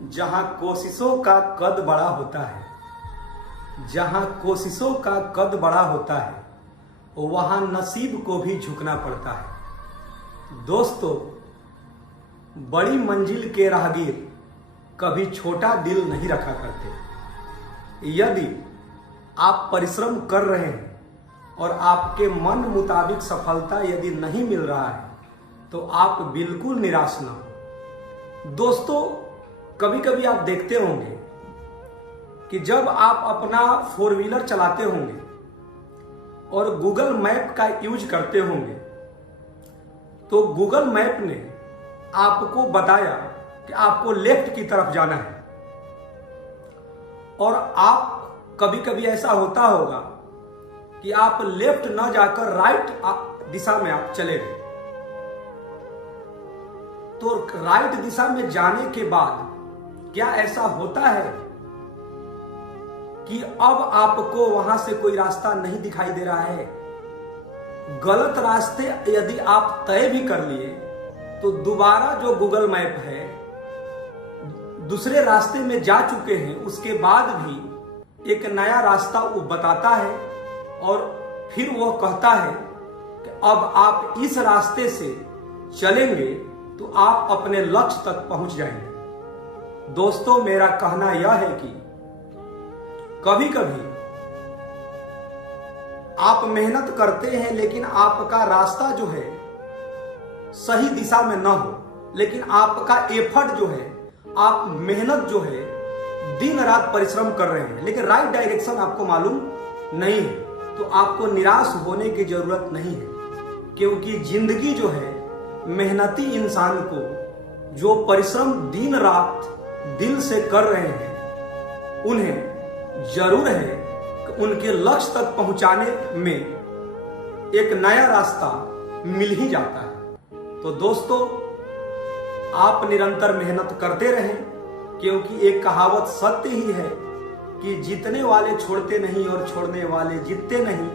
जहां कोशिशों का कद बड़ा होता है, जहां कोशिशों का कद बड़ा होता है, वहां नसीब को भी झुकना पड़ता है। दोस्तों, बड़ी मंजिल के राहगीर कभी छोटा दिल नहीं रखा करते। यदि आप परिश्रम कर रहे हैं और आपके मन मुताबिक सफलता यदि नहीं मिल रहा है तो आप बिल्कुल निराश ना हो। दोस्तों, कभी कभी आप देखते होंगे कि जब आप अपना 4 व्हीलर चलाते होंगे और गूगल मैप का यूज करते होंगे तो गूगल मैप ने आपको बताया कि आपको लेफ्ट की तरफ जाना है, और आप कभी कभी ऐसा होता होगा कि आप लेफ्ट न जाकर राइट दिशा में आप चले गए। तो राइट दिशा में जाने के बाद क्या ऐसा होता है कि अब आपको वहां से कोई रास्ता नहीं दिखाई दे रहा है? गलत रास्ते यदि आप तय भी कर लिए तो दोबारा जो गूगल मैप है दूसरे रास्ते में जा चुके हैं, उसके बाद भी एक नया रास्ता वो बताता है और फिर वो कहता है कि अब आप इस रास्ते से चलेंगे तो आप अपने लक्ष्य तक पहुंच जाएंगे। दोस्तों, मेरा कहना यह है कि कभी कभी आप मेहनत करते हैं लेकिन आपका रास्ता जो है सही दिशा में ना हो, लेकिन आपका एफर्ट जो है, आप मेहनत जो है, दिन रात परिश्रम कर रहे हैं लेकिन राइट डायरेक्शन आपको मालूम नहीं है, तो आपको निराश होने की जरूरत नहीं है। क्योंकि जिंदगी जो है, मेहनती इंसान को जो परिश्रम दिन रात दिल से कर रहे हैं, उन्हें जरूर है कि उनके लक्ष्य तक पहुंचाने में एक नया रास्ता मिल ही जाता है। तो दोस्तों, आप निरंतर मेहनत करते रहें, क्योंकि एक कहावत सत्य ही है कि जीतने वाले छोड़ते नहीं और छोड़ने वाले जीतते नहीं,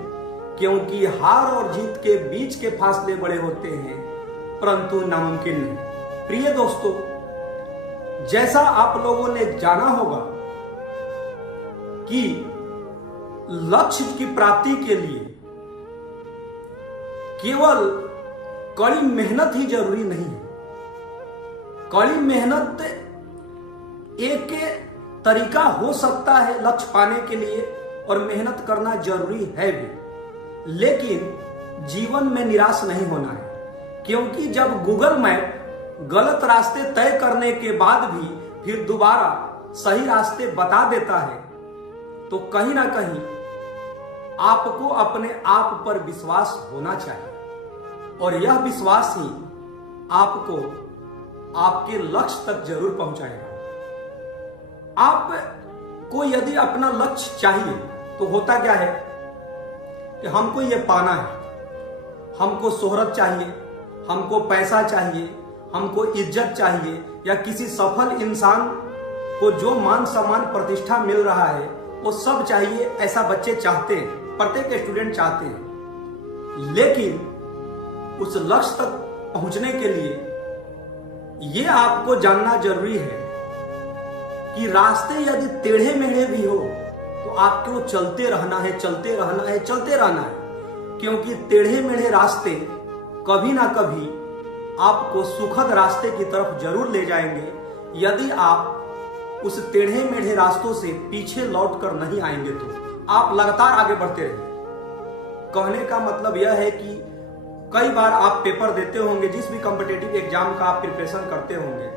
क्योंकि हार और जीत के बीच के फासले बड़े होते हैं परंतु नामुमकिन नहीं। प्रिय दोस्तों, जैसा आप लोगों ने जाना होगा कि लक्ष्य की प्राप्ति के लिए केवल कड़ी मेहनत ही जरूरी नहीं है। कड़ी मेहनत एक तरीका हो सकता है लक्ष्य पाने के लिए और मेहनत करना जरूरी है भी, लेकिन जीवन में निराश नहीं होना है। क्योंकि जब गूगल मैप गलत रास्ते तय करने के बाद भी फिर दोबारा सही रास्ते बता देता है तो कहीं ना कहीं आपको अपने आप पर विश्वास होना चाहिए, और यह विश्वास ही आपको आपके लक्ष्य तक जरूर पहुंचाएगा। आपको यदि अपना लक्ष्य चाहिए तो होता क्या है कि हमको ये पाना है, हमको शोहरत चाहिए, हमको पैसा चाहिए, हमको इज्जत चाहिए, या किसी सफल इंसान को जो मान सम्मान प्रतिष्ठा मिल रहा है वो सब चाहिए। ऐसा बच्चे चाहते हैं, प्रत्येक स्टूडेंट चाहते हैं। लेकिन उस लक्ष्य तक पहुंचने के लिए ये आपको जानना जरूरी है कि रास्ते यदि टेढ़े मेढ़े भी हो तो आपको चलते रहना है, चलते रहना है, चलते रहना है। क्योंकि टेढ़े मेढ़े रास्ते कभी ना कभी आपको सुखद रास्ते की तरफ जरूर ले जाएंगे, यदि आप उस टेढ़े मेढ़े रास्तों से पीछे लौट कर नहीं आएंगे तो आप लगातार आगे बढ़ते रहेंगे। कहने का मतलब यह है कि कई बार आप पेपर देते होंगे, जिस भी कॉम्पिटिटिव एग्जाम का आप प्रिपरेशन करते होंगे,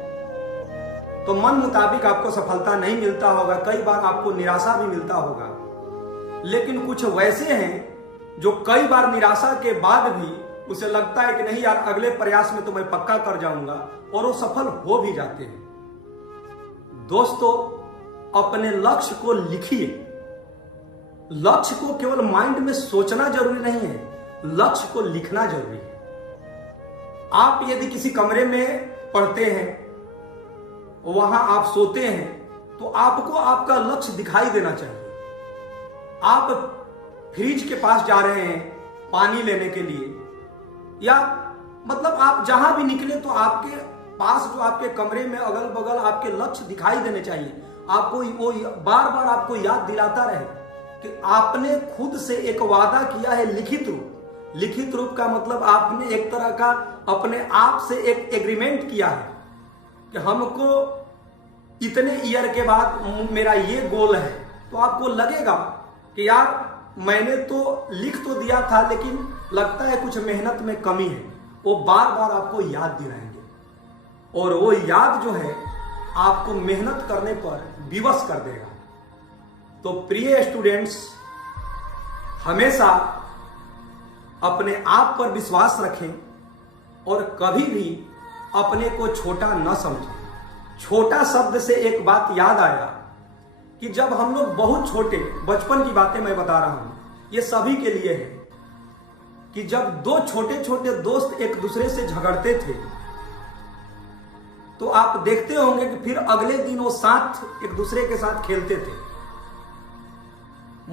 तो मन मुताबिक आपको सफलता नहीं मिलता होगा, कई बार आपको निराशा भी मिलता होगा। लेकिन कुछ वैसे हैं जो कई बार निराशा के बाद भी उसे लगता है कि नहीं यार, अगले प्रयास में तो मैं पक्का कर जाऊंगा, और वो सफल हो भी जाते हैं। दोस्तों, अपने लक्ष्य को लिखिए। लक्ष्य को केवल माइंड में सोचना जरूरी नहीं है, लक्ष्य को लिखना जरूरी है। आप यदि किसी कमरे में पढ़ते हैं, वहां आप सोते हैं, तो आपको आपका लक्ष्य दिखाई देना चाहिए। आप फ्रिज के पास जा रहे हैं पानी लेने के लिए, या मतलब आप जहां भी निकले तो आपके पास जो आपके कमरे में अगल बगल आपके लक्ष्य दिखाई देने चाहिए। आपको वो बार बार आपको याद दिलाता रहे कि आपने खुद से एक वादा किया है लिखित रूप। लिखित रूप का मतलब आपने एक तरह का अपने आप से एक एग्रीमेंट किया है कि हमको इतने ईयर के बाद मेरा ये गोल है। तो आपको लगेगा कि यार मैंने तो लिख तो दिया था लेकिन लगता है कुछ मेहनत में कमी है। वो बार बार आपको याद दिलाएंगे और वो याद जो है आपको मेहनत करने पर विवश कर देगा। तो प्रिय स्टूडेंट्स, हमेशा अपने आप पर विश्वास रखें और कभी भी अपने को छोटा न समझें। छोटा शब्द से एक बात याद आया कि जब हम लोग बहुत छोटे, बचपन की बातें मैं बता रहा हूं, ये सभी के लिए है, कि जब दो छोटे छोटे दोस्त एक दूसरे से झगड़ते थे तो आप देखते होंगे कि फिर अगले दिन वो साथ एक दूसरे के साथ खेलते थे।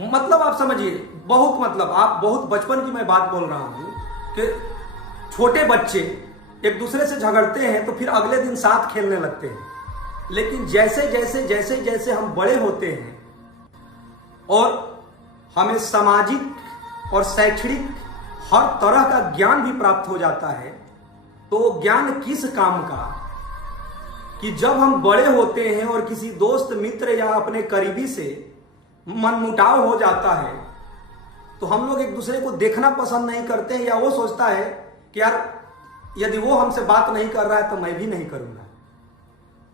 मतलब आप समझिए, बहुत मतलब आप बहुत बचपन की मैं बात बोल रहा हूं कि छोटे बच्चे एक दूसरे से झगड़ते हैं तो फिर अगले दिन साथ खेलने लगते हैं। लेकिन जैसे जैसे जैसे जैसे हम बड़े होते हैं और हमें सामाजिक और शैक्षणिक हर तरह का ज्ञान भी प्राप्त हो जाता है, तो ज्ञान किस काम का कि जब हम बड़े होते हैं और किसी दोस्त मित्र या अपने करीबी से मनमुटाव हो जाता है तो हम लोग एक दूसरे को देखना पसंद नहीं करते हैं, या वो सोचता है कि यार यदि वो हमसे बात नहीं कर रहा है तो मैं भी नहीं करूंगा।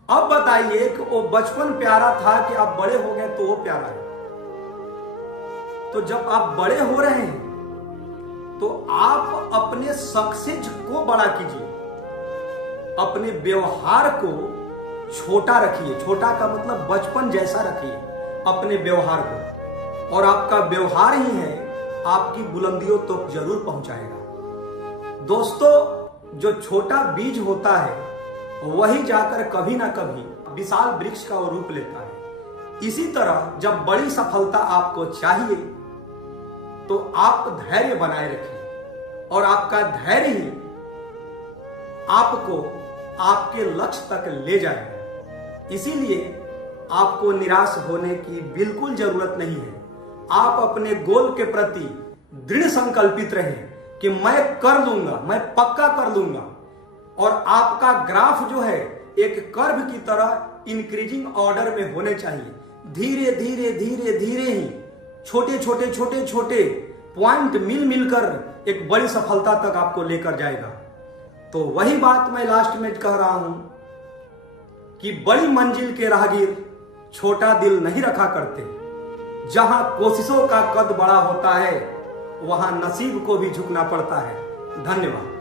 अब बताइए कि वो बचपन प्यारा था कि आप बड़े हो गए तो वो प्यारा है। तो जब आप बड़े हो रहे हैं तो आप अपने सक्सेस को बड़ा कीजिए, अपने व्यवहार को छोटा रखिए। छोटा का मतलब बचपन जैसा रखिए अपने व्यवहार को, और आपका व्यवहार ही है आपकी बुलंदियों तक तो जरूर पहुंचाएगा। दोस्तों, जो छोटा बीज होता है वही जाकर कभी ना कभी विशाल वृक्ष का रूप लेता है। इसी तरह जब बड़ी सफलता आपको चाहिए तो आप धैर्य बनाए रखिए, और आपका धैर्य ही आपको आपके लक्ष्य तक ले जाएगा। इसीलिए आपको निराश होने की बिल्कुल जरूरत नहीं है। आप अपने गोल के प्रति दृढ़ संकल्पित रहें कि मैं कर लूंगा, मैं पक्का कर लूंगा। और आपका ग्राफ जो है एक कर्व की तरह इंक्रीजिंग ऑर्डर में होने चाहिए। धीरे धीरे धीरे धीरे ही छोटे छोटे छोटे छोटे पॉइंट मिल मिलकर एक बड़ी सफलता तक आपको लेकर जाएगा। तो वही बात मैं लास्ट में कह रहा हूं कि बड़ी मंजिल के राहगीर छोटा दिल नहीं रखा करते। जहां कोशिशों का कद बड़ा होता है वहां नसीब को भी झुकना पड़ता है। धन्यवाद।